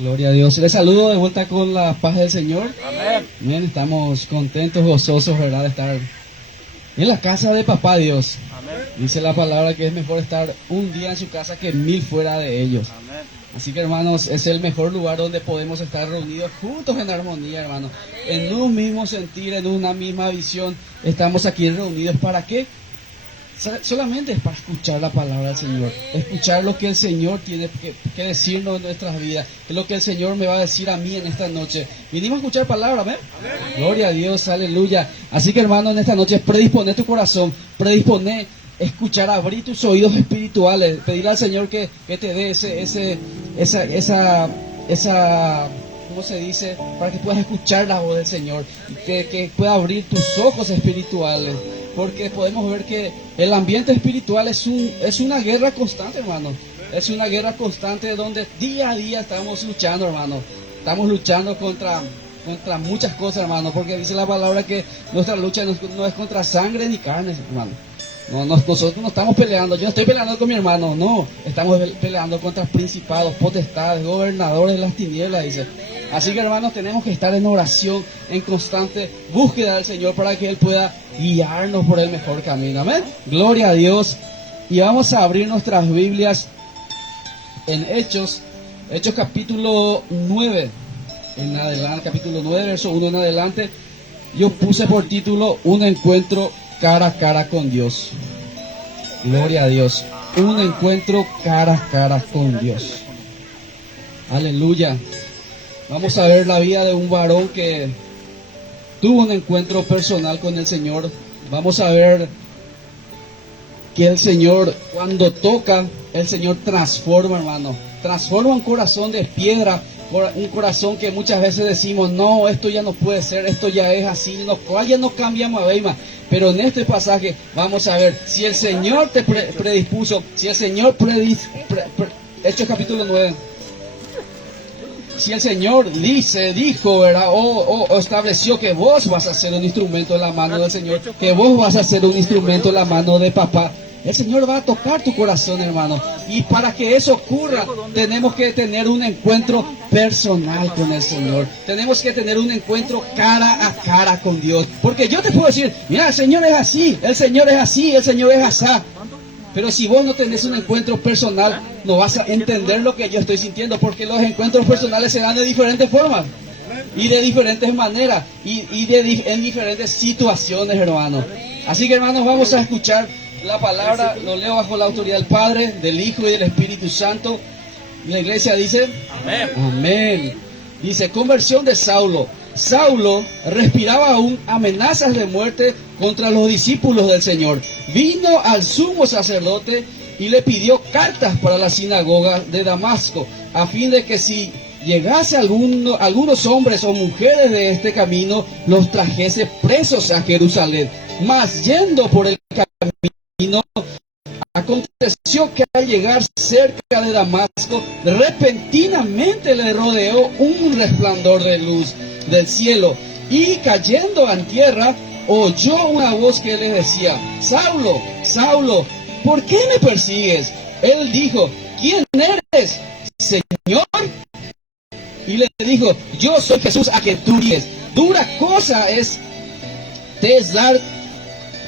Gloria a Dios. Les saludo de vuelta con la paz del Señor. Amén. Bien, estamos contentos, gozosos, ¿verdad? De estar en la casa de Papá Dios. Amén. Dice la palabra que es mejor estar un día en su casa que 1000 fuera de ellos. Amén. Así que, hermanos, es el mejor lugar donde podemos estar reunidos juntos en armonía, hermanos. En un mismo sentir, en una misma visión. Estamos aquí reunidos. ¿Para qué? Solamente es para escuchar la palabra del Señor, escuchar lo que el Señor tiene que decirnos en nuestras vidas, es lo que el Señor me va a decir a mí en esta noche. Vinimos a escuchar palabra, ¿ven? Gloria a Dios, aleluya. Así que, hermano, en esta noche predispone tu corazón, predispone escuchar, abrir tus oídos espirituales, pedirle al Señor que te dé esa, ¿cómo se dice? Para que puedas escuchar la voz del Señor, que pueda abrir tus ojos espirituales. Porque podemos ver que el ambiente espiritual es una guerra constante, hermano. Es una guerra constante donde día a día estamos luchando, hermano. Estamos luchando contra muchas cosas, hermano. Porque dice la palabra que nuestra lucha no es contra sangre ni carne, hermano. Nosotros no estamos peleando. Yo no estoy peleando con mi hermano, no. Estamos peleando contra principados, potestades, gobernadores de las tinieblas, dice. Así que, hermanos, tenemos que estar en oración, en constante búsqueda del Señor para que Él pueda guiarnos por el mejor camino. Amén. Gloria a Dios. Y vamos a abrir nuestras Biblias en Hechos capítulo 9 en adelante, capítulo 9, verso 1 en adelante. Yo puse por título un encuentro cara a cara con Dios. Gloria a Dios. Un encuentro cara a cara con Dios. Aleluya. Vamos a ver la vida de un varón que tuvo un encuentro personal con el Señor. Vamos a ver que el Señor, cuando toca, el Señor transforma, hermano. Transforma un corazón de piedra, un corazón que muchas veces decimos, no, esto ya no puede ser, esto ya es así, ya no cambiamos a Beima. Pero en este pasaje vamos a ver, si el Señor te predispuso, si el Señor Hechos capítulo 9. Si el Señor dijo, ¿verdad? O estableció que vos vas a ser un instrumento en la mano del Señor, que vos vas a ser un instrumento en la mano de papá, el Señor va a tocar tu corazón, hermano. Y para que eso ocurra, tenemos que tener un encuentro personal con el Señor. Tenemos que tener un encuentro cara a cara con Dios. Porque yo te puedo decir, mira, el Señor es así, el Señor es así, el Señor es así. Pero si vos no tenés un encuentro personal, no vas a entender lo que yo estoy sintiendo, porque los encuentros personales se dan de diferentes formas y de diferentes maneras en diferentes situaciones, hermanos. Así que, hermanos, vamos a escuchar la palabra. Lo leo bajo la autoridad del Padre, del Hijo y del Espíritu Santo. Y la iglesia dice, amén. Amén. Dice, conversión de Saulo. Saulo respiraba aún amenazas de muerte contra los discípulos del Señor. Vino al sumo sacerdote y le pidió cartas para la sinagoga de Damasco, a fin de que si llegase algunos hombres o mujeres de este camino, los trajese presos a Jerusalén. Mas yendo por el camino, aconteció que al llegar cerca de Damasco, repentinamente le rodeó un resplandor de luz del cielo, y cayendo en tierra, oyó una voz que le decía, Saulo, Saulo, ¿por qué me persigues? Él dijo, ¿quién eres, Señor? Y le dijo, yo soy Jesús a quien tú sigues. Dura cosa te es dar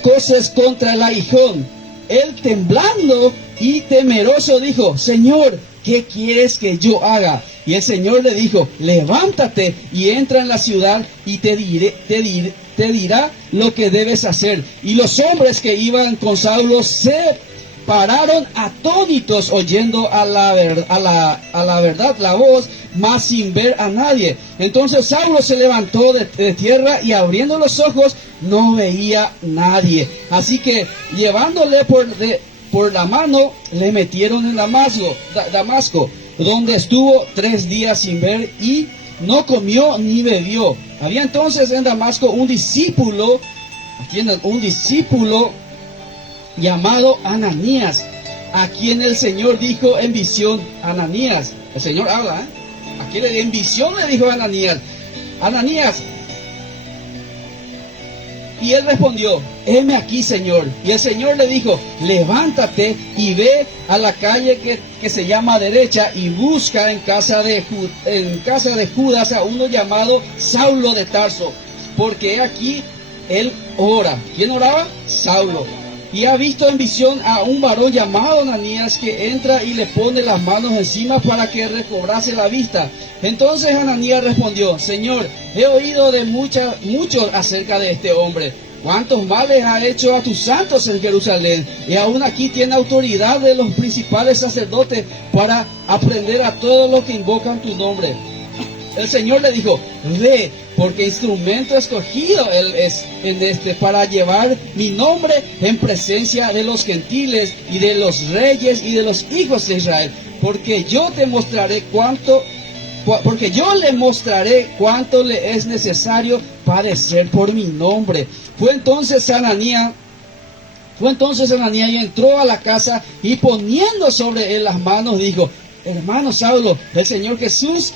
cosas contra el aguijón. Él, temblando y temeroso, dijo, Señor, ¿qué quieres que yo haga? Y el Señor le dijo, levántate y entra en la ciudad y te dirá lo que debes hacer. Y los hombres que iban con Saulo se pararon atónitos, oyendo a la verdad la voz, mas sin ver a nadie. Entonces Saulo se levantó de tierra y abriendo los ojos no veía nadie. Así que llevándole por la mano, le metieron en Damasco, donde estuvo 3 días sin ver y no comió ni bebió. Había entonces en Damasco un discípulo llamado Ananías, a quien el Señor dijo en visión, Ananías, el Señor habla, aquí en visión le dijo a Ananías, Ananías, Y él respondió, heme aquí, Señor. Y el Señor le dijo, levántate y ve a la calle que se llama derecha y busca en casa de Judas a uno llamado Saulo de Tarso, porque he aquí él ora. ¿Quién oraba? Saulo. Y ha visto en visión a un varón llamado Ananías que entra y le pone las manos encima para que recobrase la vista. Entonces Ananías respondió, Señor, he oído de muchos acerca de este hombre. ¿Cuántos males ha hecho a tus santos en Jerusalén? Y aún aquí tiene autoridad de los principales sacerdotes para aprender a todos los que invocan tu nombre. El Señor le dijo, ve, porque instrumento escogido él es para llevar mi nombre en presencia de los gentiles y de los reyes y de los hijos de Israel, porque yo le mostraré cuánto le es necesario padecer por mi nombre. Fue entonces Ananías y entró a la casa y poniendo sobre él las manos dijo, hermano Saulo, el Señor Jesús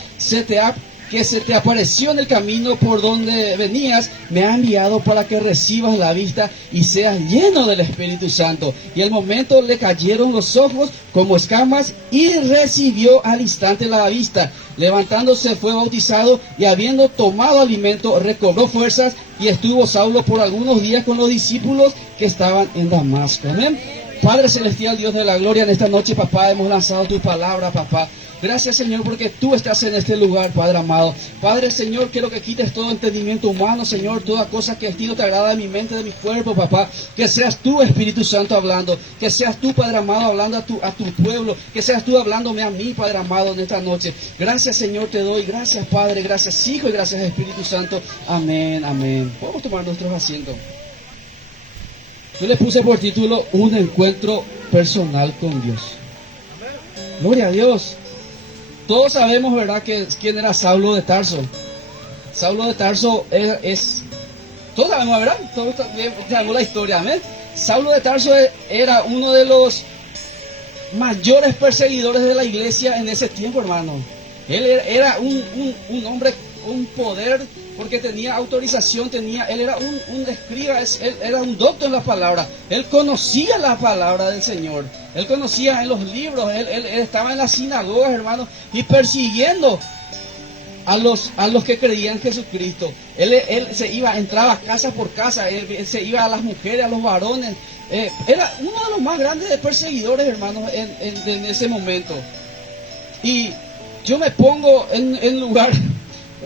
que se te apareció en el camino por donde venías, me ha enviado para que recibas la vista y seas lleno del Espíritu Santo. Y al momento le cayeron los ojos como escamas y recibió al instante la vista. Levantándose fue bautizado y habiendo tomado alimento recobró fuerzas y estuvo Saulo por algunos días con los discípulos que estaban en Damasco. Amén. Padre Celestial, Dios de la gloria, en esta noche, papá, hemos lanzado tu palabra, papá. Gracias, Señor, porque tú estás en este lugar, Padre amado. Padre, Señor, quiero que quites todo entendimiento humano, Señor, toda cosa que a ti no te agrada de mi mente, de mi cuerpo, papá. Que seas tú, Espíritu Santo, hablando. Que seas tú, Padre amado, hablando a tu pueblo. Que seas tú hablándome a mí, Padre amado, en esta noche. Gracias, Señor, te doy. Gracias, Padre. Gracias, Hijo, y gracias, Espíritu Santo. Amén, amén. Podemos tomar nuestros asientos. Yo le puse por título, un encuentro personal con Dios. Gloria a Dios. Todos sabemos, ¿verdad?, quién era Saulo de Tarso. Saulo de Tarso todos sabemos, ¿verdad? Todos sabemos la historia, ¿amén? Saulo de Tarso era uno de los mayores perseguidores de la iglesia en ese tiempo, hermano. Él era un hombre con poder, porque tenía autorización, él era un escriba, él era un doctor en la palabra, él conocía la palabra del Señor, él conocía en los libros, él estaba en las sinagogas, hermanos, y persiguiendo a los que creían en Jesucristo. Él entraba casa por casa, él se iba a las mujeres, a los varones, era uno de los más grandes de perseguidores, hermanos, en ese momento. Y yo me pongo en lugar...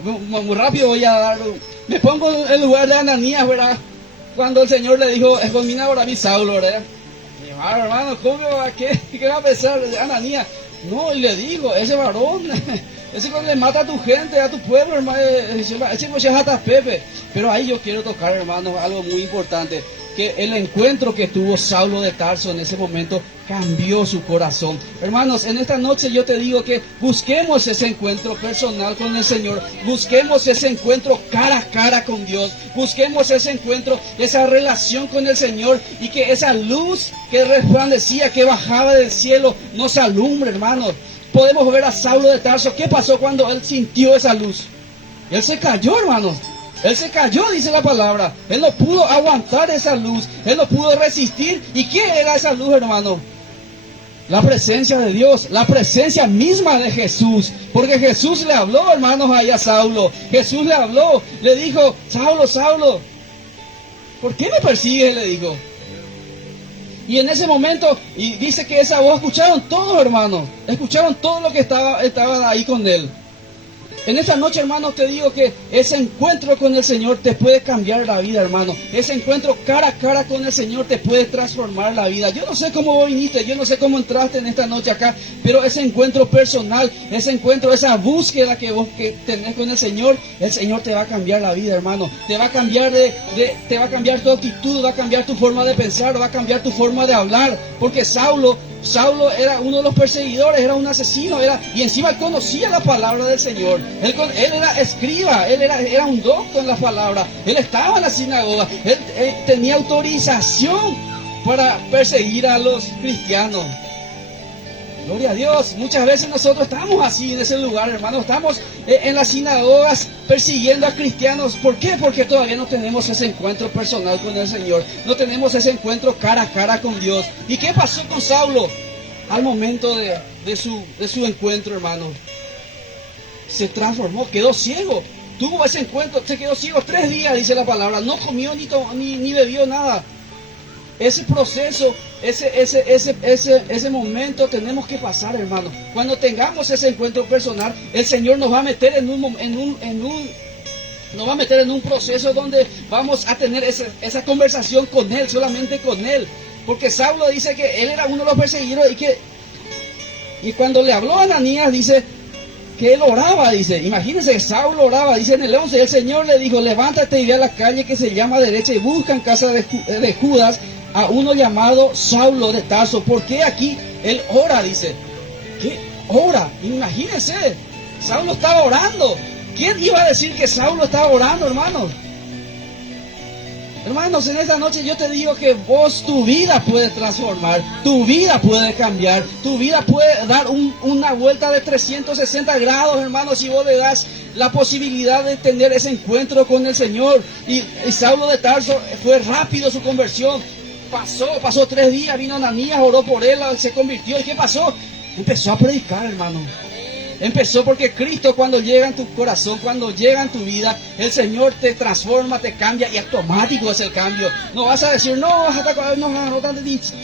Muy rápido voy a dar. Me pongo en el lugar de Ananías, ¿verdad? Cuando el Señor le dijo, escomina ahora a mi Saulo, ¿verdad? Y hermano, ¿qué va a pensar de Ananías? No, y le digo, ese varón, ese que le mata a tu gente, a tu pueblo, hermano, ese es hasta Pepe. Pero ahí yo quiero tocar, hermano, algo muy importante. Que el encuentro que tuvo Saulo de Tarso en ese momento cambió su corazón. Hermanos, en esta noche yo te digo que busquemos ese encuentro personal con el Señor. Busquemos ese encuentro cara a cara con Dios. Busquemos ese encuentro, esa relación con el Señor. Y que esa luz que resplandecía, que bajaba del cielo, nos alumbre, hermanos. Podemos ver a Saulo de Tarso. ¿Qué pasó cuando él sintió esa luz? Él se cayó, hermanos. Él se cayó, dice la palabra. Él no pudo aguantar esa luz. Él no pudo resistir. ¿Y qué era esa luz, hermano? La presencia de Dios. La presencia misma de Jesús. Porque Jesús le habló, hermanos, ahí a Saulo. Jesús le habló. Le dijo, Saulo, Saulo, ¿por qué me persigues? Le dijo. Y en ese momento, y dice que esa voz escucharon todos, hermanos. Escucharon todo lo que estaban ahí con él. En esta noche, hermanos, te digo que ese encuentro con el Señor te puede cambiar la vida, hermano. Ese encuentro cara a cara con el Señor te puede transformar la vida. Yo no sé cómo vos viniste, yo no sé cómo entraste en esta noche acá, pero ese encuentro personal, ese encuentro, esa búsqueda que vos tenés con el Señor te va a cambiar la vida, hermano. Te va a cambiar te va a cambiar tu actitud, va a cambiar tu forma de pensar, va a cambiar tu forma de hablar, porque Saulo era uno de los perseguidores, era un asesino, y encima él conocía la palabra del Señor. Él era escriba, él era un doctor en la palabra, él estaba en la sinagoga, él tenía autorización para perseguir a los cristianos. Gloria a Dios. Muchas veces nosotros estamos así en ese lugar, hermano. Estamos en las sinagogas persiguiendo a cristianos. ¿Por qué? Porque todavía no tenemos ese encuentro personal con el Señor. No tenemos ese encuentro cara a cara con Dios. ¿Y qué pasó con Saulo al momento de su encuentro, hermano? Se transformó, quedó ciego. Tuvo ese encuentro, se quedó ciego 3 días, dice la palabra. No comió ni bebió nada. Ese proceso, ese momento tenemos que pasar, hermano. Cuando tengamos ese encuentro personal, el Señor nos va a meter nos va a meter en un proceso donde vamos a tener esa conversación con Él, solamente con Él. Porque Saulo dice que él era uno de los perseguidos y cuando le habló a Ananías, dice que él oraba, dice. Imagínense, Saulo oraba, dice en el 11, el Señor le dijo, levántate y ve a la calle que se llama derecha y busca en casa de Judas a uno llamado Saulo de Tarso. ¿Por qué aquí él ora? Dice, ¿qué ora? Imagínense, Saulo estaba orando. ¿Quién iba a decir que Saulo estaba orando, hermanos? Hermanos, en esta noche yo te digo que tu vida puede transformar, tu vida puede cambiar, tu vida puede dar una vuelta de 360 grados, hermanos, si vos le das la posibilidad de tener ese encuentro con el Señor. Y Saulo de Tarso fue rápido su conversión. Pasó 3 días, vino Ananías, oró por él, se convirtió. ¿Y qué pasó? Empezó a predicar, hermano. Empezó porque Cristo cuando llega en tu corazón, cuando llega en tu vida, el Señor te transforma, te cambia y automático es el cambio. No vas a decir, no,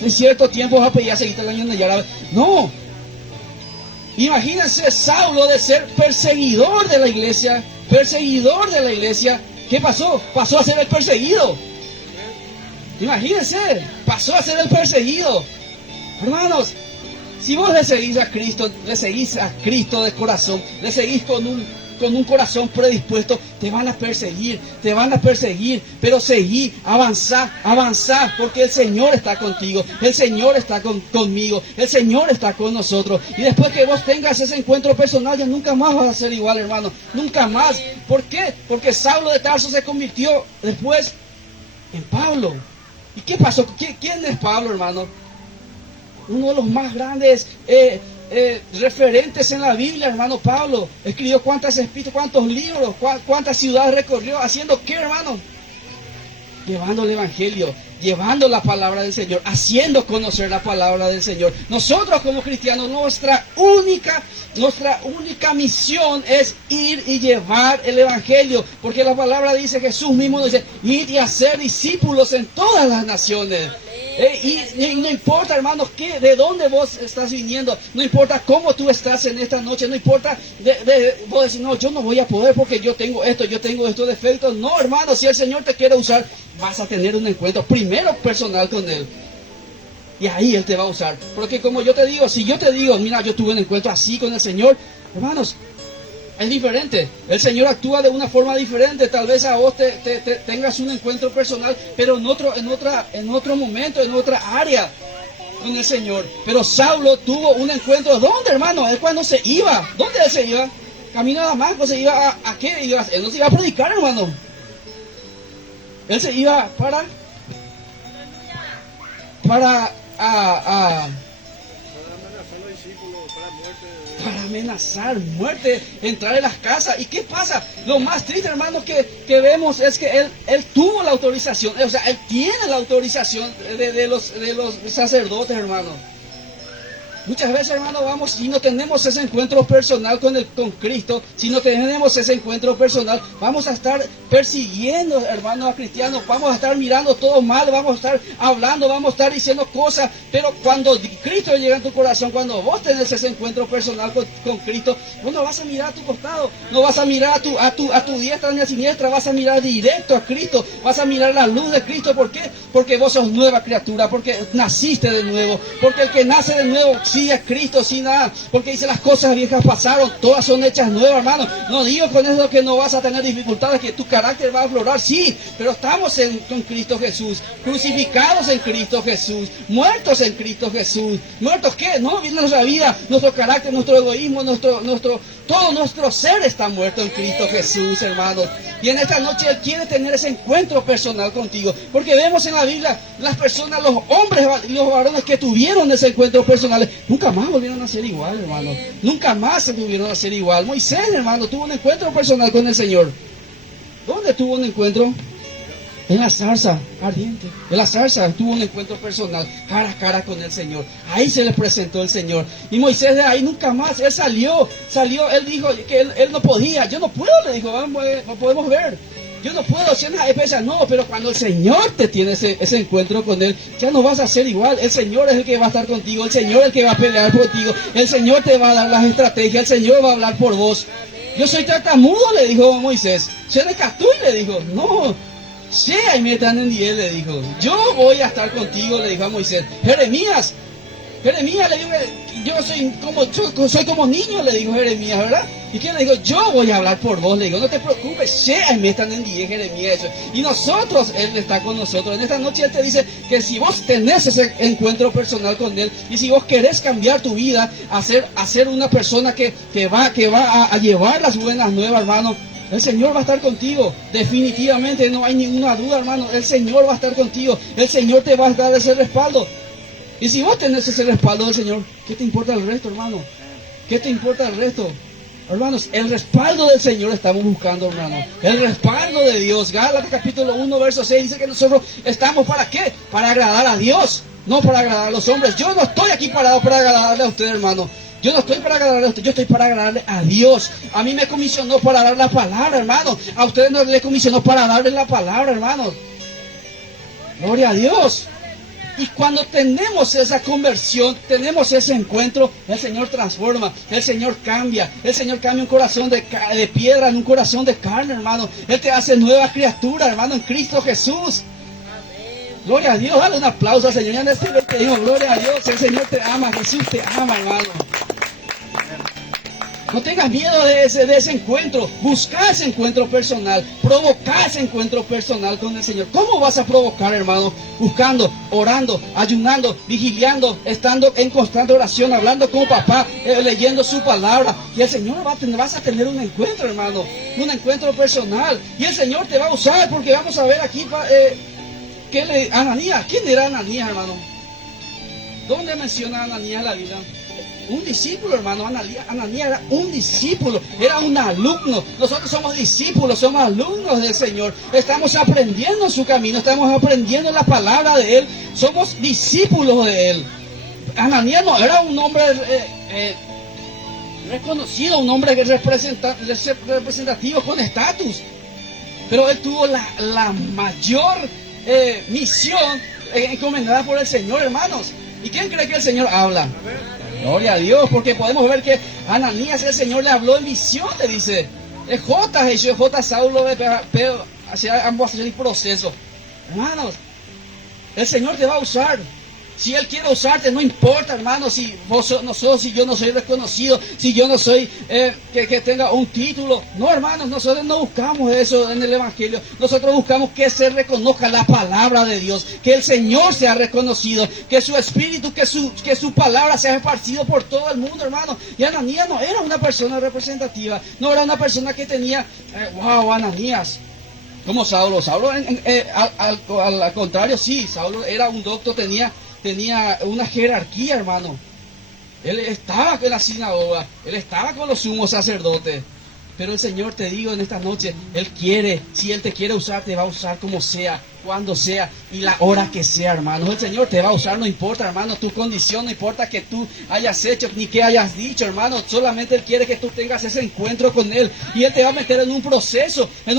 en cierto tiempo vas a pedir a seguirte el año de ya. No. Imagínense Saulo de ser perseguidor de la iglesia, ¿qué pasó? Pasó a ser el perseguido. Imagínense, pasó a ser el perseguido. Hermanos, si vos le seguís a Cristo de corazón, le seguís con un corazón predispuesto, te van a perseguir, pero seguí, avanzá, porque el Señor está contigo, el Señor está conmigo, el Señor está con nosotros. Y después que vos tengas ese encuentro personal, ya nunca más vas a ser igual, hermano, nunca más. ¿Por qué? Porque Saulo de Tarso se convirtió después en Pablo. ¿Y qué pasó? ¿Quién es Pablo, hermano? Uno de los más grandes referentes en la Biblia, hermano. Pablo escribió cuántos libros, cuántas ciudades recorrió, haciendo ¿qué, hermano? Llevando el Evangelio, llevando la palabra del Señor, haciendo conocer la palabra del Señor. Nosotros como cristianos, nuestra única misión es ir y llevar el Evangelio, porque la palabra dice, Jesús mismo dice, ir y hacer discípulos en todas las naciones. Y no importa, hermanos, de dónde vos estás viniendo, no importa cómo tú estás en esta noche, no importa vos decir, no, yo no voy a poder porque yo tengo estos defectos. No, hermano, si el Señor te quiere usar, vas a tener un encuentro primero personal con Él. Y ahí Él te va a usar. Porque como yo te digo, si yo te digo, mira, yo tuve un encuentro así con el Señor, hermanos, es diferente. El Señor actúa de una forma diferente. Tal vez a vos tengas un encuentro personal, pero en otro momento, en otra área con el Señor. Pero Saulo tuvo un encuentro. ¿Dónde, hermano? Es cuando se iba. ¿Dónde él se iba? Camino a Damasco. ¿Se iba a qué? Él no se iba a predicar, hermano. Él se iba para amenazar muerte, entrar en las casas. ¿Y qué pasa? Lo más triste, hermano, que vemos es que él tuvo la autorización, o sea, él tiene la autorización de los sacerdotes, hermano. Muchas veces, hermano, si no tenemos ese encuentro personal con Cristo, si no tenemos ese encuentro personal, vamos a estar persiguiendo, hermanos, a cristianos, vamos a estar mirando todo mal, vamos a estar hablando, vamos a estar diciendo cosas, pero cuando Cristo llega en tu corazón, cuando vos tenés ese encuentro personal con Cristo, vos no vas a mirar a tu costado, no vas a mirar a tu diestra ni a siniestra, vas a mirar directo a Cristo, vas a mirar la luz de Cristo. ¿Por qué? Porque vos sos nueva criatura, porque naciste de nuevo, porque el que nace de nuevo sigue a Cristo sin nada, porque dice las cosas viejas pasaron, todas son hechas nuevas, hermano. No digo con eso que no vas a tener dificultades, que tu carácter va a aflorar, sí, pero estamos con Cristo Jesús, crucificados en Cristo Jesús, muertos en Cristo Jesús. ¿Muertos qué? No, viene nuestra vida, nuestro carácter, nuestro egoísmo, Todo nuestro ser está muerto en Cristo Jesús, hermanos. Y en esta noche Él quiere tener ese encuentro personal contigo. Porque vemos en la Biblia las personas, los hombres y los varones que tuvieron ese encuentro personal, nunca más volvieron a ser igual, hermano. Nunca más se volvieron a ser igual. Moisés, hermano, tuvo un encuentro personal con el Señor. ¿Dónde tuvo un encuentro? En la zarza ardiente. En la zarza tuvo un encuentro personal, cara a cara con el Señor. Ahí se le presentó el Señor. Y Moisés de ahí nunca más, él salió, él dijo que él no podía. Yo no puedo, le dijo, vamos, no podemos ver. Yo no puedo hacer nada especial. No, pero cuando el Señor te tiene ese encuentro con Él, ya no vas a ser igual. El Señor es el que va a estar contigo. El Señor es el que va a pelear contigo. El Señor te va a dar las estrategias. El Señor va a hablar por vos. Yo soy tartamudo, le dijo Moisés. Senecatui, le dijo. No. Sea y metan en diez, le dijo. Yo voy a estar contigo, le dijo a Moisés. Jeremías, le dijo, soy como niño, le dijo Jeremías, ¿verdad? ¿Y qué le digo? Yo voy a hablar por vos, le digo, no te preocupes, sea y metan en 10, Jeremías, eso. Y nosotros, Él está con nosotros. En esta noche Él te dice que si vos tenés ese encuentro personal con Él, y si vos querés cambiar tu vida, a ser una persona que va a llevar las buenas nuevas, hermano, el Señor va a estar contigo, definitivamente, no hay ninguna duda, hermano. El Señor va a estar contigo, el Señor te va a dar ese respaldo. Y si vos tenés ese respaldo del Señor, ¿qué te importa el resto, hermano? ¿Qué te importa el resto? Hermanos, el respaldo del Señor estamos buscando, hermano. El respaldo de Dios. Gálatas capítulo 1, verso 6 dice que nosotros estamos ¿para qué? Para agradar a Dios, no para agradar a los hombres. Yo no estoy aquí parado para agradarle a usted, hermano. Yo no estoy para agradarle a usted, yo estoy para agradarle a Dios. A mí me comisionó para dar la palabra, hermano. A ustedes no le comisionó para darle la palabra, hermano. Gloria a Dios. Y cuando tenemos esa conversión, tenemos ese encuentro, el Señor transforma, el Señor cambia un corazón de piedra en un corazón de carne, hermano. Él te hace nueva criatura, hermano, en Cristo Jesús. Gloria a Dios, dale un aplauso al Señor. Ya en este te digo, gloria a Dios, el Señor te ama, Jesús te ama, hermano. No tengas miedo de ese encuentro. Busca ese encuentro personal. Provoca ese encuentro personal con el Señor. ¿Cómo vas a provocar, hermano? Buscando, orando, ayunando, vigiliando, estando en constante oración, hablando con papá, leyendo su palabra. Y el Señor vas a tener un encuentro, hermano. Un encuentro personal. Y el Señor te va a usar, porque vamos a ver aquí Ananías. ¿Quién era Ananías, hermano? ¿Dónde menciona Ananías la Biblia? Un discípulo, hermano. Ananías era un discípulo, era un alumno. Nosotros somos discípulos, somos alumnos del Señor. Estamos aprendiendo su camino, estamos aprendiendo la palabra de Él. Somos discípulos de Él. Ananías no era un hombre reconocido, un hombre representativo con estatus. Pero él tuvo la mayor misión encomendada por el Señor, hermanos. ¿Y quién cree que el Señor habla? Gloria a Dios, porque podemos ver que Ananías el Señor le habló en visión, le dice. J. Saulo, pero ambos hacen el proceso. Hermanos, el Señor te va a usar. Si Él quiere usarte, no importa, hermano, si si yo no soy reconocido, si yo no soy que tenga un título. No, hermanos, nosotros no buscamos eso en el Evangelio. Nosotros buscamos que se reconozca la palabra de Dios, que el Señor sea reconocido, que su espíritu, que su palabra sea esparcido por todo el mundo, hermano. Y Ananías no era una persona representativa, no era una persona que tenía, Ananías. Como Saulo. Saulo, al contrario, sí, Saulo era un doctor, tenía una jerarquía, hermano. Él estaba en la sinagoga, él estaba con los sumos sacerdotes. Pero el Señor, te digo en esta noche, Él quiere, si Él te quiere usar, te va a usar como sea, cuando sea y la hora que sea, hermano. El Señor te va a usar, no importa, hermano, tu condición, no importa que tú hayas hecho ni que hayas dicho, hermano. Solamente Él quiere que tú tengas ese encuentro con Él. Y Él te va a meter en un proceso de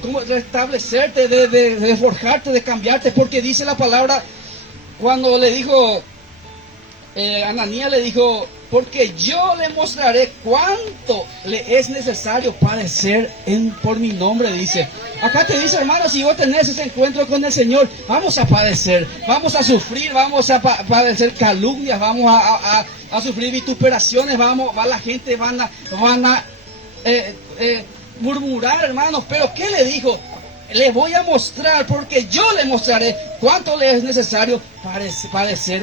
como restablecerte, de forjarte, de cambiarte. Porque dice la palabra, cuando le dijo, Ananías le dijo, porque yo le mostraré cuánto le es necesario padecer por mi nombre, dice. Acá te dice, hermano, si vos tenés ese encuentro con el Señor, vamos a padecer, vamos a sufrir, vamos a padecer calumnias, vamos a sufrir vituperaciones, la gente van a murmurar, hermanos. Pero ¿qué le dijo? Le voy a mostrar, porque yo le mostraré cuánto le es necesario padecer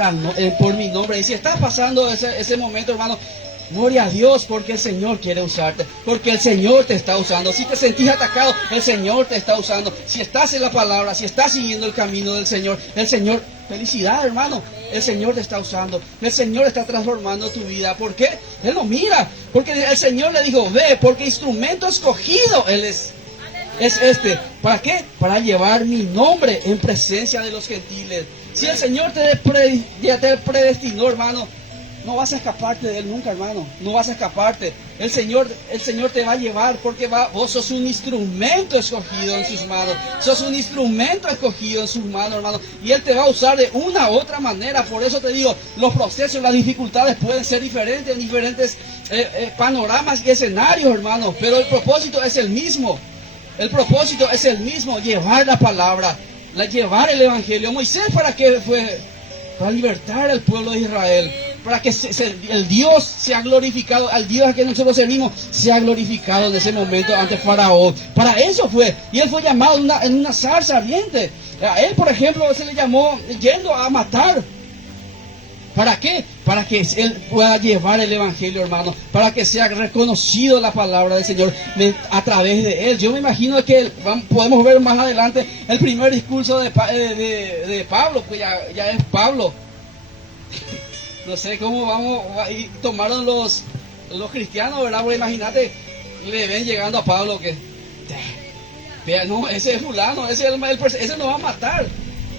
por mi nombre. Y si está pasando ese momento, hermano, Gloria a Dios, porque el Señor quiere usarte, porque el Señor te está usando. Si te sentís atacado, el Señor te está usando. Si estás en la palabra, si estás siguiendo el camino del Señor, felicidad, hermano, el Señor te está usando, el Señor está transformando tu vida. ¿Por qué? Él lo mira, porque el Señor le dijo, ve, porque instrumento escogido Él es este. ¿Para qué? Para llevar mi nombre en presencia de los gentiles. Si el Señor ya te predestinó, hermano, no vas a escaparte de Él nunca, hermano. No vas a escaparte. El Señor te va a llevar porque vos sos un instrumento escogido en sus manos. Sos un instrumento escogido en sus manos, hermano. Y Él te va a usar de una u otra manera. Por eso te digo, los procesos, las dificultades pueden ser diferentes en diferentes panoramas y escenarios, hermano. Pero el propósito es el mismo. El propósito es el mismo, llevar la palabra, llevar el Evangelio. Moisés, ¿para qué fue? Para libertar al pueblo de Israel, para que el Dios sea glorificado, al Dios a quien nosotros servimos, sea glorificado en ese momento ante Faraón. Para eso fue, y él fue llamado en una zarza ardiente. A él, por ejemplo, se le llamó yendo a matar. ¿Para qué? Para que Él pueda llevar el Evangelio, hermano. Para que sea reconocido la palabra del Señor a través de Él. Yo me imagino que podemos ver más adelante el primer discurso de Pablo, pues ya es Pablo. No sé cómo tomaron los cristianos, ¿verdad? Porque imagínate, le ven llegando a Pablo que... No, ese es fulano, ese nos va a matar.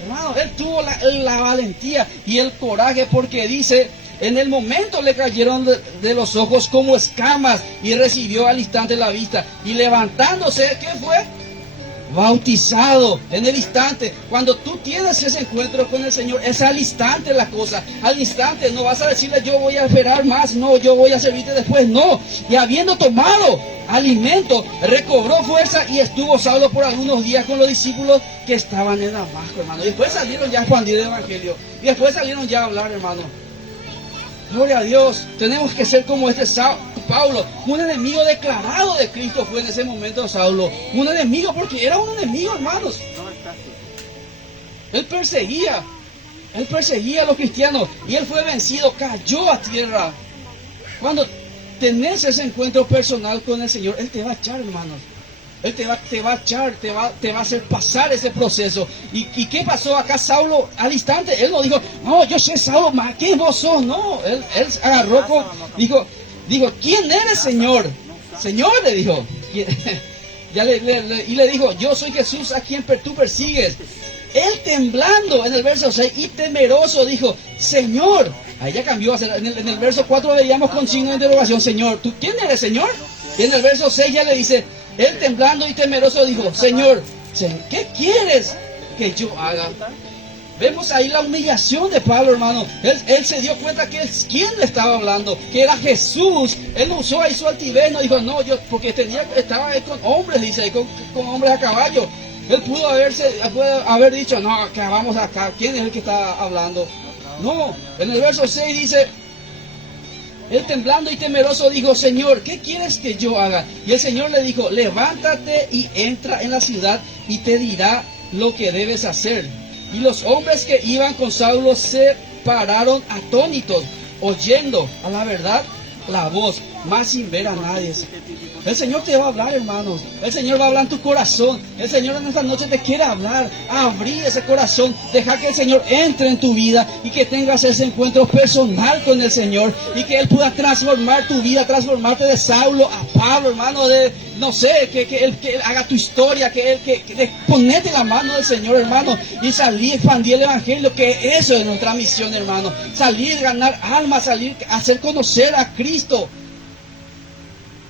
Hermano, él tuvo la valentía y el coraje, porque dice, en el momento le cayeron de los ojos como escamas y recibió al instante la vista. Y levantándose, ¿qué fue? Bautizado en el instante. Cuando tú tienes ese encuentro con el Señor, es al instante la cosa. Al instante, no vas a decirle yo voy a esperar más, no, yo voy a servirte después, no. Y habiendo tomado alimento, recobró fuerza y estuvo Saulo por algunos días con los discípulos que estaban en Damasco, hermano. Y después salieron ya a expandir el Evangelio. Y después salieron ya a hablar, hermano. Gloria a Dios. Tenemos que ser como este Pablo, un enemigo declarado de Cristo fue en ese momento Saulo. Un enemigo, porque era un enemigo, hermanos. Él perseguía a los cristianos y él fue vencido, cayó a tierra. Cuando tenés ese encuentro personal con el Señor, Él te va a echar, hermanos. Él te va a echar, te va a hacer pasar ese proceso. ¿Y qué pasó acá? Saulo, al instante, él no dijo, no, yo soy Saulo, ¿quién vos sos? No, él agarró, dijo, ¿quién eres, Señor? Señor, le dijo. Y le dijo, yo soy Jesús a quien tú persigues. Él temblando, en el verso 6, y temeroso, dijo, Señor. Ahí ya cambió, en el verso 4 veíamos con signo de interrogación, Señor, ¿tú quién eres, Señor? Y en el verso 6 ya le dice, él temblando y temeroso dijo, Señor, ¿qué quieres que yo haga? Vemos ahí la humillación de Pablo, hermano. Él se dio cuenta que quién le estaba hablando, que era Jesús. Él no usó ahí su altivez, no dijo, no, porque estaba con hombres, dice, con hombres a caballo. Él pudo haber dicho, no, que vamos acá, ¿quién es el que está hablando? No, en el verso 6 dice, él temblando y temeroso dijo, Señor, ¿qué quieres que yo haga? Y el Señor le dijo, levántate y entra en la ciudad y te dirá lo que debes hacer. Y los hombres que iban con Saulo se pararon atónitos, oyendo a la verdad la voz, más sin ver a nadie. El Señor te va a hablar, hermanos. El Señor va a hablar en tu corazón. El Señor en esta noche te quiere hablar. Abrí ese corazón. Deja que el Señor entre en tu vida y que tengas ese encuentro personal con el Señor y que Él pueda transformar tu vida, transformarte de Saulo a Pablo, hermano, no sé, que Él haga tu historia, que ponete la mano del Señor, hermano, y salir, expandir el Evangelio, que eso es nuestra misión, hermano. Salir, ganar almas, salir, hacer conocer a Cristo.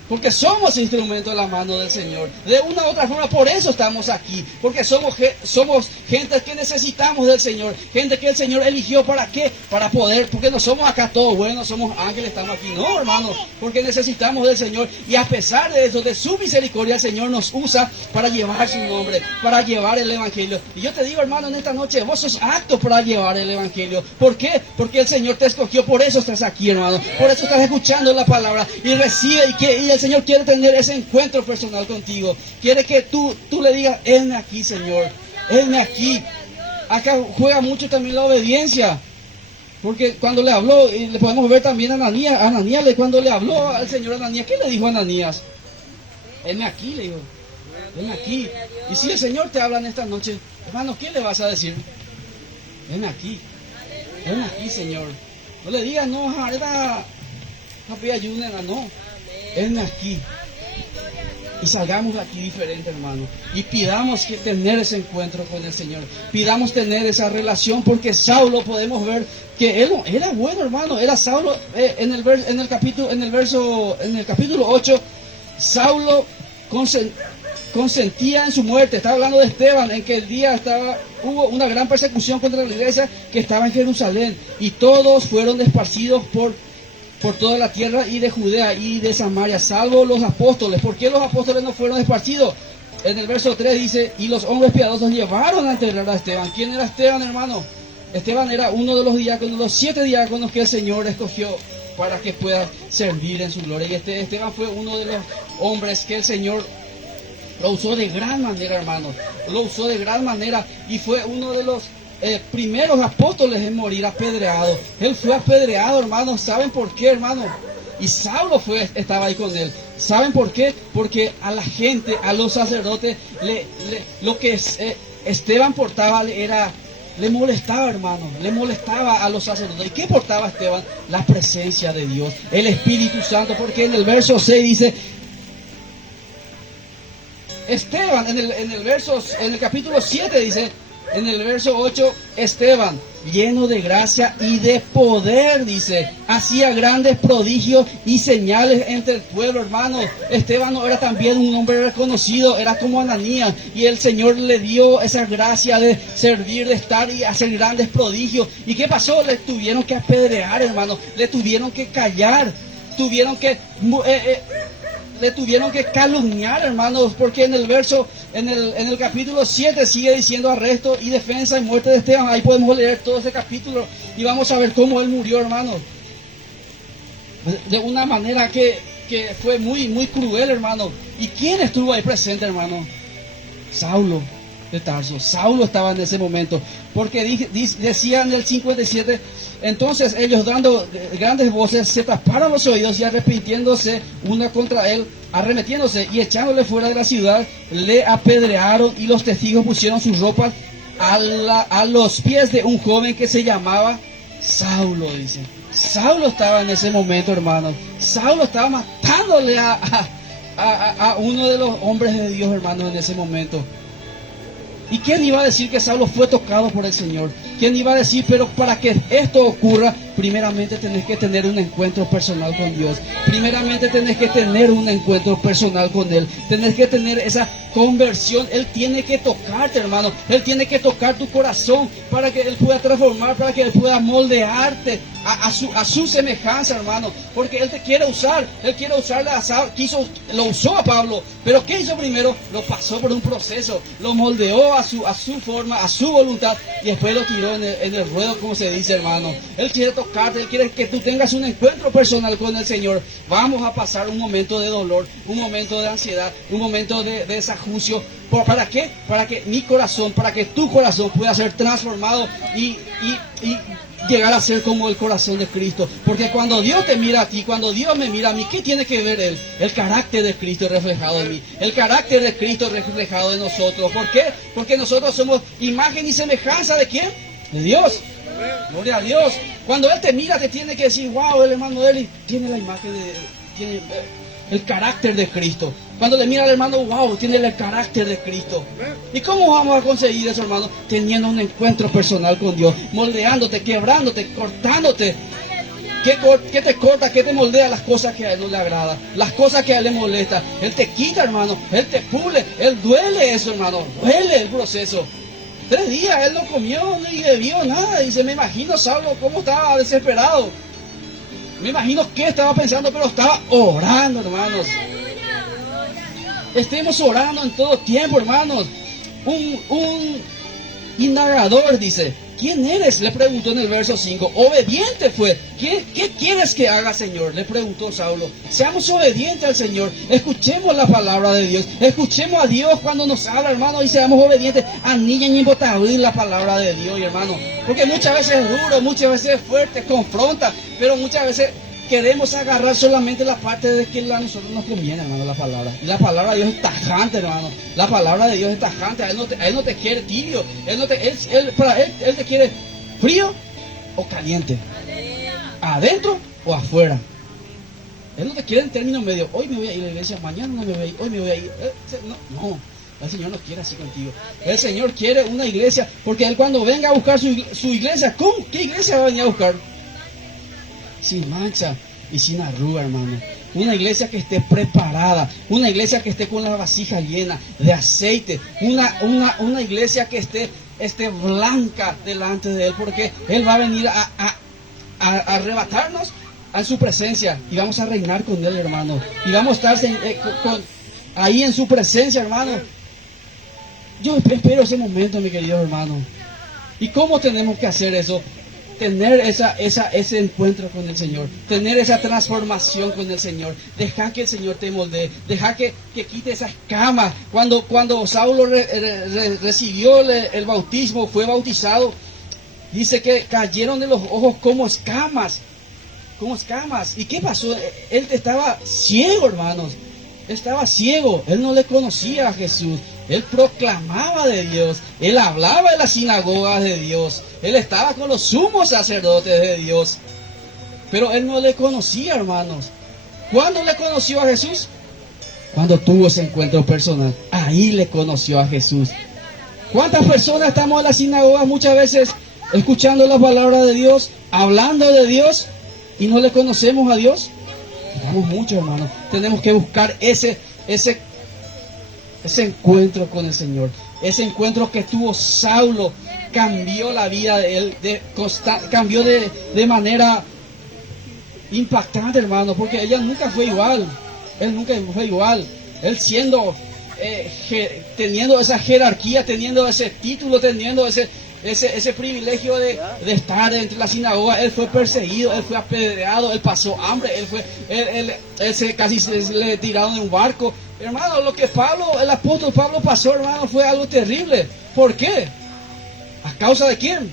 Porque somos instrumentos de la mano del Señor. De una u otra forma, por eso estamos aquí. Porque somos gente que necesitamos del Señor. Gente que el Señor eligió, ¿para qué? Para poder, porque no somos acá todos buenos, somos ángeles, estamos aquí. No, hermano, porque necesitamos del Señor. Y a pesar de eso, de su misericordia, el Señor nos usa para llevar su nombre, para llevar el Evangelio. Y yo te digo, hermano, en esta noche, vos sos apto para llevar el Evangelio. ¿Por qué? Porque el Señor te escogió, por eso estás aquí, hermano. Por eso estás escuchando la palabra y recibe y el Señor quiere tener ese encuentro personal contigo. Quiere que tú le digas, henme aquí, Señor, henme aquí. Acá juega mucho también la obediencia. Porque cuando le habló, y le podemos ver también a Ananías, cuando le habló al Señor Ananías, ¿qué le dijo a Ananías? Heme aquí, le dijo, heme aquí. Y si el Señor te habla en esta noche, hermano, ¿qué le vas a decir? Heme aquí, Señor. No le digas, no, no pida ayuda, no, heme aquí. Y salgamos de aquí diferente, hermano. Y pidamos que tener ese encuentro con el Señor. Pidamos tener esa relación, porque Saulo podemos ver que él era bueno, hermano. Era Saulo en el capítulo 8. Saulo consentía en su muerte. Estaba hablando de Esteban, en que el día hubo una gran persecución contra la iglesia que estaba en Jerusalén. Y todos fueron esparcidos por toda la tierra y de Judea y de Samaria, salvo los apóstoles. ¿Por qué los apóstoles no fueron esparcidos? En el verso 3 dice, y los hombres piadosos llevaron a enterrar a Esteban. ¿Quién era Esteban, hermano? Esteban era uno de los diáconos, los 7 diáconos que el Señor escogió para que pueda servir en su gloria. Y Esteban fue uno de los hombres que el Señor lo usó de gran manera, hermano. Lo usó de gran manera y fue uno de los primeros apóstoles en morir apedreado. Él fue apedreado, hermanos. ¿Saben por qué, hermano? Y Saulo estaba ahí con él. ¿Saben por qué? Porque a la gente, a los sacerdotes, lo que Esteban portaba le molestaba, hermano. Le molestaba a los sacerdotes. ¿Y qué portaba Esteban? La presencia de Dios, el Espíritu Santo. Porque en el verso 6 dice, Esteban, en el capítulo 7 dice, en el verso 8, Esteban, lleno de gracia y de poder, dice, hacía grandes prodigios y señales entre el pueblo, hermano. Esteban no era también un hombre reconocido, era como Ananías, y el Señor le dio esa gracia de servir, de estar y hacer grandes prodigios. ¿Y qué pasó? Le tuvieron que apedrear, hermano, le tuvieron que callar, le tuvieron que calumniar, hermanos, porque en el capítulo 7 sigue diciendo arresto y defensa y muerte de Esteban. Ahí podemos leer todo ese capítulo y vamos a ver cómo él murió, hermanos, de una manera que fue muy, muy cruel, hermano. ¿Y quién estuvo ahí presente, hermano? Saulo de Tarso. Saulo estaba en ese momento, porque decía en el 57, entonces ellos dando grandes voces se taparon los oídos y arrepintiéndose una contra él, arremetiéndose y echándole fuera de la ciudad, le apedrearon, y los testigos pusieron sus ropas a los pies de un joven que se llamaba Saulo, dice. Saulo estaba en ese momento, hermanos. Saulo estaba matándole a uno de los hombres de Dios, hermanos, en ese momento. ¿Y quién iba a decir que Saulo fue tocado por el Señor? ¿Quién iba a decir? Pero para que esto ocurra, primeramente tenés que tener un encuentro personal con Dios. Primeramente tenés que tener un encuentro personal con Él. Tenés que tener esa conversión. Él tiene que tocarte, hermano. Él tiene que tocar tu corazón para que Él pueda transformar, para que Él pueda moldearte a su semejanza, hermano. Porque Él te quiere usar. Él quiere usar lo usó a Pablo. Pero ¿qué hizo primero? Lo pasó por un proceso. Lo moldeó a su forma, a su voluntad, y después lo tiró en el ruedo, como se dice, hermano. Él quiere tocarte. Él quiere que tú tengas un encuentro personal con el Señor. Vamos a pasar un momento de dolor, un momento de ansiedad, un momento de desajucio. ¿Para qué? Para que mi corazón, para que tu corazón pueda ser transformado y llegar a ser como el corazón de Cristo. Porque cuando Dios te mira a ti, cuando Dios me mira a mí, ¿qué tiene que ver Él? El carácter de Cristo reflejado en mí, el carácter de Cristo reflejado en nosotros. ¿Por qué? Porque nosotros somos imagen y semejanza ¿de quién? De Dios. Gloria a Dios. Cuando Él te mira, te tiene que decir, wow, el hermano Eli tiene la imagen tiene el carácter de Cristo. Cuando le mira al hermano, wow, tiene el carácter de Cristo. ¿Y cómo vamos a conseguir eso, hermano? Teniendo un encuentro personal con Dios, moldeándote, quebrándote, cortándote. ¿Qué te corta? ¿Qué te moldea? Las cosas que a Él no le agrada, las cosas que a Él le molesta. Él te quita, hermano, Él te pule, Él duele eso, hermano, duele el proceso. 3 días Él no comió ni bebió nada. Dice, me imagino Saulo cómo estaba desesperado. Me imagino que estaba pensando, pero estaba orando, hermanos. Estemos orando en todo tiempo, hermanos. Un indagador dice, ¿quién eres? Le preguntó en el verso 5. Obediente fue. ¿Qué quieres que haga, Señor? Le preguntó Saulo. Seamos obedientes al Señor. Escuchemos la palabra de Dios. Escuchemos a Dios cuando nos habla, hermano, y seamos obedientes. Aniñen y botabín la palabra de Dios, hermano. Porque muchas veces es duro, muchas veces es fuerte, confronta, pero muchas veces queremos agarrar solamente la parte de que a nosotros nos conviene, hermano, la palabra. Y la palabra de Dios es tajante, hermano. La palabra de Dios es tajante. Él no te quiere tibio. Él te quiere frío o caliente. Adentro o afuera. Él no te quiere en términos medios. Hoy me voy a ir a la iglesia, mañana no me voy a ir, hoy me voy a ir. No. El Señor no quiere así contigo. El Señor quiere una iglesia, porque Él cuando venga a buscar su iglesia, ¿qué iglesia va a venir a buscar? Sin mancha y sin arruga, hermano. Una iglesia que esté preparada, una iglesia que esté con la vasija llena de aceite, una iglesia que esté blanca delante de Él, porque Él va a venir a arrebatarnos a su presencia y vamos a reinar con Él, hermano. Y vamos a estar ahí en su presencia, hermano. Yo espero ese momento, mi querido hermano. ¿Y cómo tenemos que hacer eso? Tener ese encuentro con el Señor, tener esa transformación con el Señor, dejar que el Señor te moldee, dejar que quite esas camas. Cuando Saulo recibió el bautismo, fue bautizado, dice que cayeron de los ojos como escamas. ¿Y qué pasó? Él estaba ciego, hermanos. Estaba ciego. Él no le conocía a Jesús. Él proclamaba de Dios. Él hablaba en las sinagogas de Dios. Él estaba con los sumos sacerdotes de Dios. Pero él no le conocía, hermanos. ¿Cuándo le conoció a Jesús? Cuando tuvo ese encuentro personal. Ahí le conoció a Jesús. ¿Cuántas personas estamos en las sinagogas muchas veces escuchando la palabra de Dios, hablando de Dios, y no le conocemos a Dios? Estamos muchos, hermanos. Tenemos que buscar ese encuentro con el Señor. Ese encuentro que tuvo Saulo cambió la vida de él, cambió de manera impactante, hermano, porque ella nunca fue igual. Él nunca fue igual. Él teniendo esa jerarquía, teniendo ese título, teniendo ese privilegio de estar entre la sinagoga, él fue perseguido, él fue apedreado, él pasó hambre, casi se le tiraron de un barco. Hermano, lo que el apóstol Pablo pasó, hermano, fue algo terrible. ¿Por qué? ¿A causa de quién?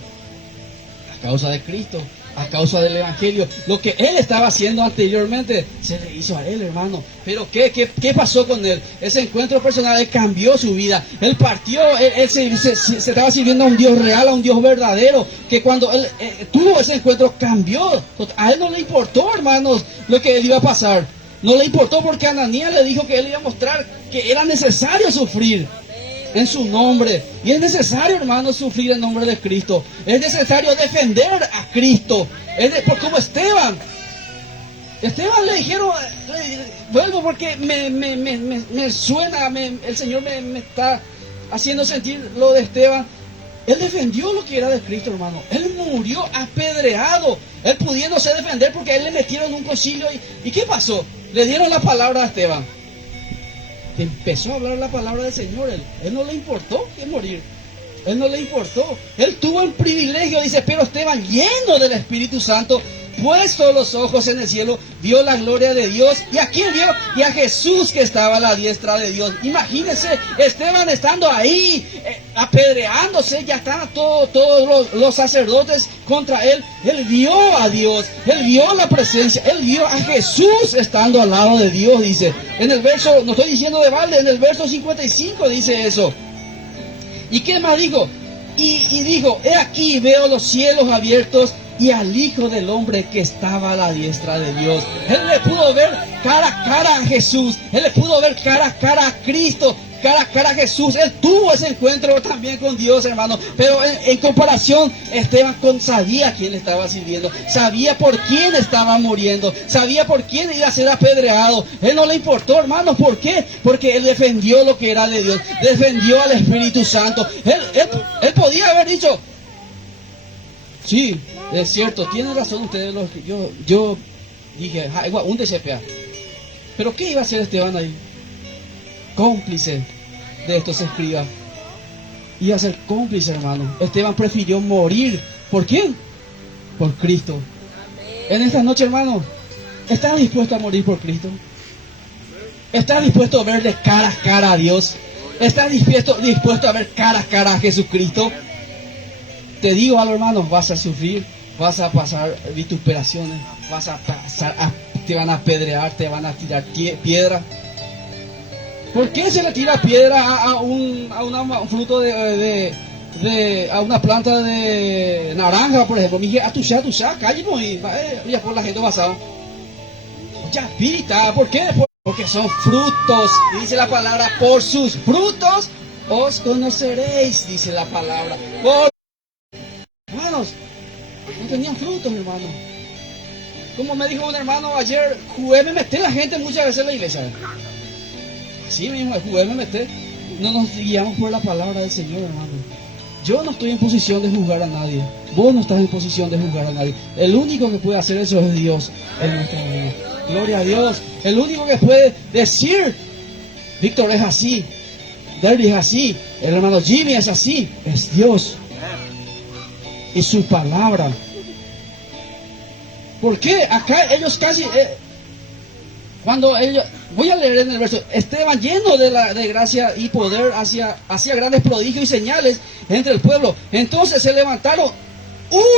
A causa de Cristo, a causa del Evangelio. Lo que él estaba haciendo anteriormente se le hizo a él, hermano. Pero ¿qué pasó con él? Ese encuentro personal, él cambió su vida. Él partió, él se estaba sirviendo a un Dios real, a un Dios verdadero. Que cuando él tuvo ese encuentro, cambió. A él no le importó, hermanos, lo que él iba a pasar. No le importó porque Ananías le dijo que él iba a mostrar que era necesario sufrir en su nombre. Y es necesario, hermanos, sufrir en nombre de Cristo. Es necesario defender a Cristo. Como Esteban. Esteban le dijeron, vuelvo porque me suena, el Señor me está haciendo sentir lo de Esteban. Él defendió lo que era de Cristo, hermano. Él murió apedreado. Él pudiéndose defender porque a él le metieron en un concilio. ¿Y qué pasó? Le dieron la palabra a Esteban. Empezó a hablar la palabra del Señor. Él no le importó que morir. Él no le importó. Él tuvo el privilegio, dice, pero Esteban, lleno del Espíritu Santo, puesto los ojos en el cielo, vio la gloria de Dios. ¿Y a quién vio? Y a Jesús que estaba a la diestra de Dios. Imagínense, Esteban estando ahí, apedreándose, ya estaban todos los sacerdotes contra él. Él vio a Dios, él vio la presencia, él vio a Jesús estando al lado de Dios, dice. En el verso, no estoy diciendo de balde, en el verso 55 dice eso. ¿Y qué más dijo? Y dijo, he aquí veo los cielos abiertos y al Hijo del Hombre que estaba a la diestra de Dios. Él le pudo ver cara a cara a Jesús. Él le pudo ver cara a cara a Cristo, cara a cara a Jesús. Él tuvo ese encuentro también con Dios, hermano. Pero en comparación, Esteban sabía a quién le estaba sirviendo. Sabía por quién estaba muriendo. Sabía por quién iba a ser apedreado. Él no le importó, hermano. ¿Por qué? Porque él defendió lo que era de Dios. Defendió al Espíritu Santo. Él podía haber dicho, sí, es cierto, tienen razón ustedes. Yo dije, igual, un DCPA. Pero ¿qué iba a hacer Esteban ahí? Cómplice de estos escribas. iba a ser cómplice, hermano. Esteban prefirió morir. ¿Por quién? Por Cristo. En esta noche, hermano, ¿estás dispuesto a morir por Cristo? ¿Estás dispuesto a ver de cara a cara a Dios? ¿Estás dispuesto a ver cara a cara a Jesucristo? Te digo algo, hermano, vas a sufrir, vas a pasar vituperaciones, te van a apedrear, te van a tirar piedra. ¿Por qué se le tira piedra a un fruto a una planta de naranja, por ejemplo? Me dije, a tu ya, calle, y por la gente pasada. Ya, pita, ¿por qué? Porque son frutos, dice la palabra, por sus frutos os conoceréis, dice la palabra. Hermanos, no tenían frutos, hermano. Como me dijo un hermano ayer, jugué, me metí la gente muchas veces en la iglesia. Sí mismo, jugué, me metí. No nos guiamos por la palabra del Señor, hermano. Yo no estoy en posición de juzgar a nadie. Vos no estás en posición de juzgar a nadie. El único que puede hacer eso es Dios en nuestra vida. Gloria a Dios. El único que puede decir, Víctor es así, Derby es así, el hermano Jimmy es así, es Dios. Y su palabra. ¿Por qué? Acá ellos casi... cuando ellos... Voy a leer en el verso. Esteban, lleno de gracia y poder, hacía grandes prodigios y señales entre el pueblo. Entonces se levantaron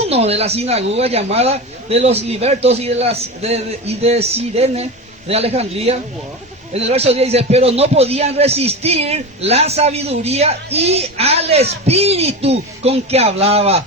uno de la sinagoga llamada de los libertos y de Cirene de Alejandría. En el verso 10 dice, pero no podían resistir la sabiduría y al espíritu con que hablaba.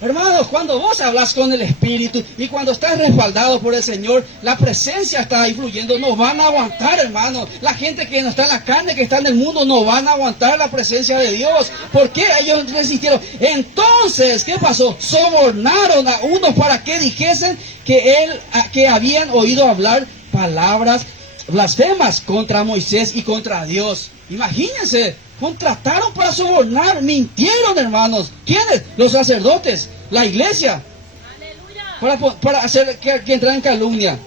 Hermanos, cuando vos hablas con el Espíritu y cuando estás respaldado por el Señor, la presencia está ahí fluyendo, no van a aguantar, hermanos. La gente que no está en la carne, que está en el mundo, no van a aguantar la presencia de Dios. ¿Por qué ellos resistieron? Entonces, ¿qué pasó? Sobornaron a unos para que dijesen que habían oído hablar palabras blasfemas contra Moisés y contra Dios. Imagínense. Contrataron para sobornar, mintieron, hermanos. ¿Quiénes? Los sacerdotes, la iglesia. Para hacer que entraran en calumnia.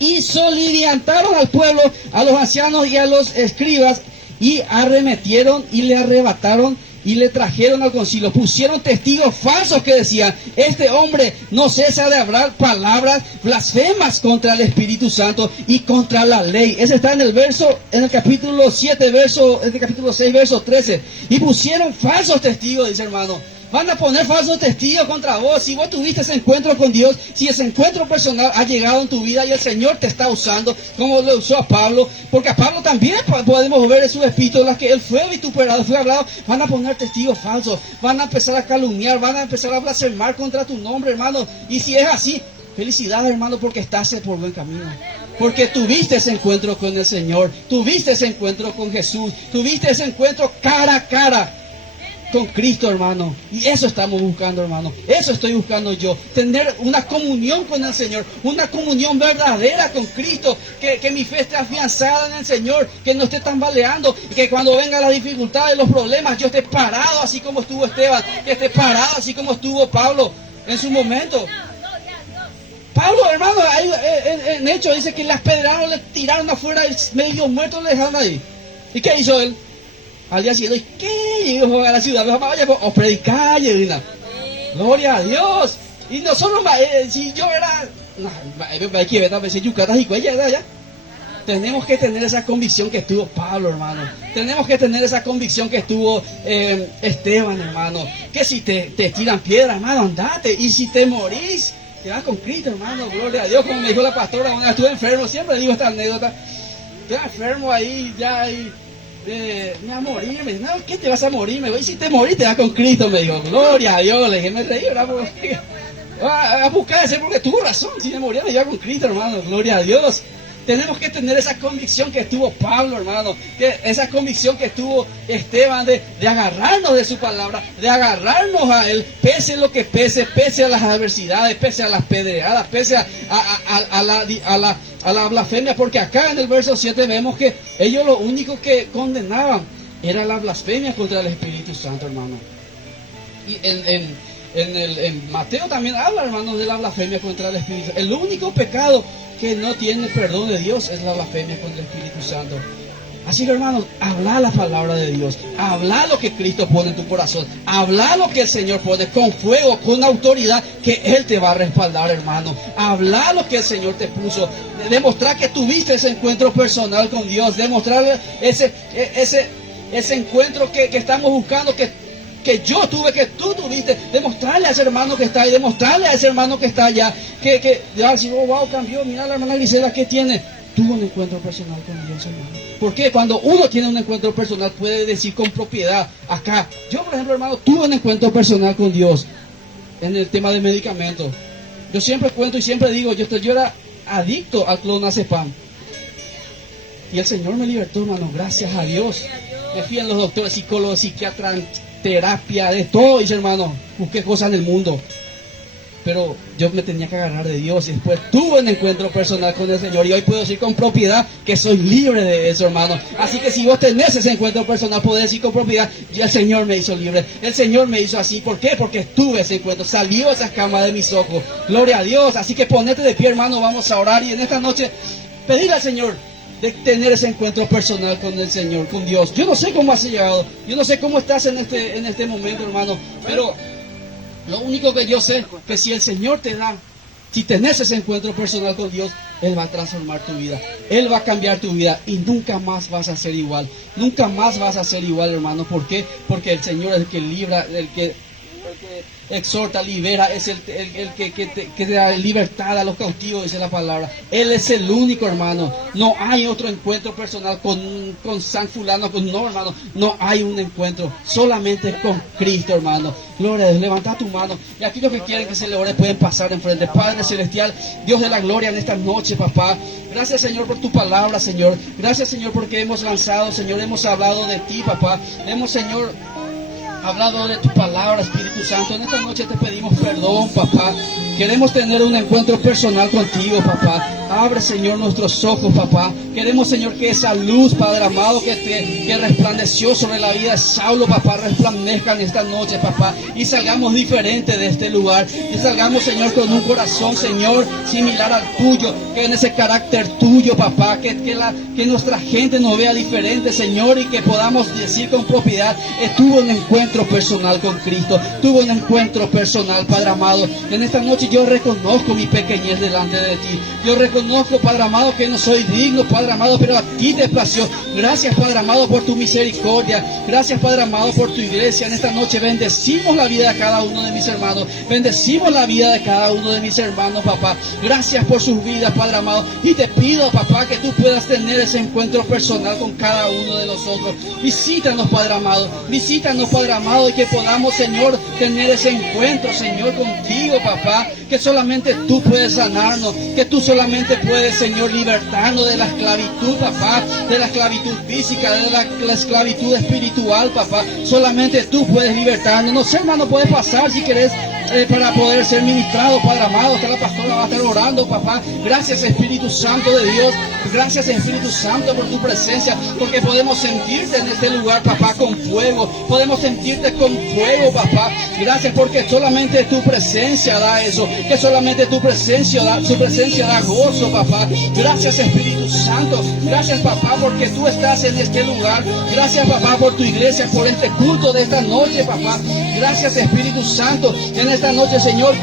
Y soliviantaron al pueblo, a los ancianos y a los escribas, y arremetieron y le arrebataron y le trajeron al concilio. Pusieron testigos falsos que decían, este hombre no cesa de hablar palabras blasfemas contra el Espíritu Santo y contra la ley. Ese está en el capítulo 7, capítulo 6, verso 13. Y pusieron falsos testigos, dice hermano. Van a poner falsos testigos contra vos. Si vos tuviste ese encuentro con Dios, si ese encuentro personal ha llegado en tu vida y el Señor te está usando, como lo usó a Pablo, porque a Pablo también podemos ver en sus epístolas que él fue vituperado, fue hablado, van a poner testigos falsos, van a empezar a calumniar, van a empezar a blasfemar contra tu nombre, hermano. Y si es así, felicidades, hermano, porque estás por buen camino. Porque tuviste ese encuentro con el Señor, tuviste ese encuentro con Jesús, tuviste ese encuentro cara a cara con Cristo, hermano. Y eso estamos buscando, hermano. Eso estoy buscando yo. Tener una comunión con el Señor. Una comunión verdadera con Cristo. Que mi fe esté afianzada en el Señor. Que no esté tambaleando. Y que cuando vengan las dificultades, los problemas, yo esté parado así como estuvo Esteban. Que esté parado así como estuvo Pablo en su momento. Pablo, hermano, ahí, en Hechos dice que las pedraron, le tiraron afuera, medio muerto, le dejaron ahí. ¿Y qué hizo él? Al día siguiente, ¿qué? Llegó a la ciudad, vaya, o predicar, gloria a Dios. Y nosotros, si yo era, tenemos que tener esa convicción que tuvo Pablo, hermano. Tenemos que tener esa convicción que tuvo Esteban, hermano. Que si te tiran piedras, hermano, andate. Y si te morís, te vas con Cristo, hermano. Gloria a Dios. Como me dijo la pastora, cuando estuve enfermo, siempre digo esta anécdota. Estoy enfermo ahí, ya ahí. Me voy a morir, me dijo, no, ¿qué te vas a morir? Me dijo, y si te morís te vas con Cristo, me dijo, gloria a Dios, le dije, me reí, ¿verdad? A buscar ese porque tuvo razón, si me moría me iba con Cristo, hermano, gloria a Dios. Tenemos que tener esa convicción que tuvo Pablo, hermano, esa convicción que tuvo Esteban de agarrarnos de su palabra, de agarrarnos a él, pese lo que pese a las adversidades, pese a las pedreadas, pese a la blasfemia, porque acá en el verso 7 vemos que ellos lo único que condenaban era la blasfemia contra el Espíritu Santo, hermano. Y en Mateo también habla, hermano, de la blasfemia contra el Espíritu Santo. El único pecado que no tiene perdón de Dios es la blasfemia contra el Espíritu Santo. Así que, hermanos, habla la palabra de Dios, habla lo que Cristo pone en tu corazón, habla lo que el Señor pone con fuego, con autoridad, que Él te va a respaldar, hermano. Habla lo que el Señor te puso, demostrar que tuviste ese encuentro personal con Dios, demostrar ese encuentro que estamos buscando, que yo tuve, que tú tuviste, demostrarle a ese hermano que está ahí, demostrarle a ese hermano que está allá, que decir, oh, wow, cambió, mira la hermana Grisela, ¿qué tiene? Tuvo un encuentro personal con Dios, hermano. Porque cuando uno tiene un encuentro personal, puede decir con propiedad, acá, yo por ejemplo, hermano, tuve un encuentro personal con Dios en el tema de medicamentos. Yo siempre cuento y siempre digo, yo era adicto al clonazepam. Y el Señor me libertó, hermano, gracias a Dios. Me fui a los doctores, psicólogos, psiquiatras, terapia, de todo, dice hermano, busqué cosas en el mundo. Pero yo me tenía que agarrar de Dios y después tuve un encuentro personal con el Señor. Y hoy puedo decir con propiedad que soy libre de eso, hermano. Así que si vos tenés ese encuentro personal, podés decir con propiedad, ya el Señor me hizo libre. El Señor me hizo así. ¿Por qué? Porque tuve ese encuentro. Salió esa escama de mis ojos. Gloria a Dios. Así que ponete de pie, hermano. Vamos a orar. Y en esta noche, pedirle al Señor de tener ese encuentro personal con el Señor, con Dios. Yo no sé cómo has llegado. Yo no sé cómo estás en este momento, hermano. Pero lo único que yo sé, que si el Señor te da, si tenés ese encuentro personal con Dios, Él va a transformar tu vida. Él va a cambiar tu vida y nunca más vas a ser igual. Nunca más vas a ser igual, hermano. ¿Por qué? Porque el Señor es el que libra, el que exhorta, libera, es el que da libertad a los cautivos, dice la palabra. Él es el único, hermano. No hay otro encuentro personal con San Fulano, no, hermano. No hay un encuentro, solamente con Cristo, hermano. Gloria a Dios, levanta tu mano. Y aquellos que quieren que se le ore pueden pasar enfrente. Padre Celestial, Dios de la gloria, en esta noche, papá. Gracias, Señor, por tu palabra, Señor. Gracias, Señor, porque hemos lanzado, Señor, hemos hablado de ti, papá. Hemos, Señor, hablado de tu palabra, Espíritu Santo. En esta noche te pedimos perdón, papá. Queremos tener un encuentro personal contigo, papá. Abre, Señor, nuestros ojos, papá. Queremos, Señor, que esa luz, Padre amado, que resplandeció sobre la vida de Saulo, papá, resplandezca en esta noche, papá. Y salgamos diferentes de este lugar. Y salgamos, Señor, con un corazón, Señor, similar al tuyo. Que en ese carácter tuyo, papá, que nuestra gente nos vea diferente, Señor. Y que podamos decir con propiedad, tuvo un encuentro personal con Cristo. Tuvo un encuentro personal, Padre amado. En esta noche yo reconozco mi pequeñez delante de ti. Yo reconozco, Padre amado, que no soy digno, Padre amado, pero a ti te plació. Gracias, Padre amado, por tu misericordia. Gracias, Padre amado, por tu iglesia. En esta noche bendecimos la vida de cada uno de mis hermanos. Bendecimos la vida de cada uno de mis hermanos, papá. Gracias por sus vidas, Padre amado. Y te pido, papá, que tú puedas tener ese encuentro personal con cada uno de nosotros. Visítanos, Padre amado. Visítanos, Padre amado, y que podamos, Señor, tener ese encuentro, Señor, contigo, papá. Que solamente tú puedes sanarnos. Que tú solamente puedes, Señor, libertarnos de la esclavitud, papá. De la esclavitud física, de la esclavitud espiritual, papá. Solamente tú puedes libertarnos. No sé, hermano, puedes pasar si querés. Para poder ser ministrado, Padre amado, que la pastora va a estar orando, papá. Gracias, Espíritu Santo de Dios. Gracias, Espíritu Santo, por tu presencia, porque podemos sentirte en este lugar, papá, con fuego. Podemos sentirte con fuego, papá. Gracias, porque solamente tu presencia da eso, que solamente tu presencia da gozo, papá. Gracias, Espíritu Santo. Gracias, papá, porque tú estás en este lugar. Gracias, papá, por tu iglesia, por este culto de esta noche, papá. Gracias, Espíritu Santo, en esta noche, Señor.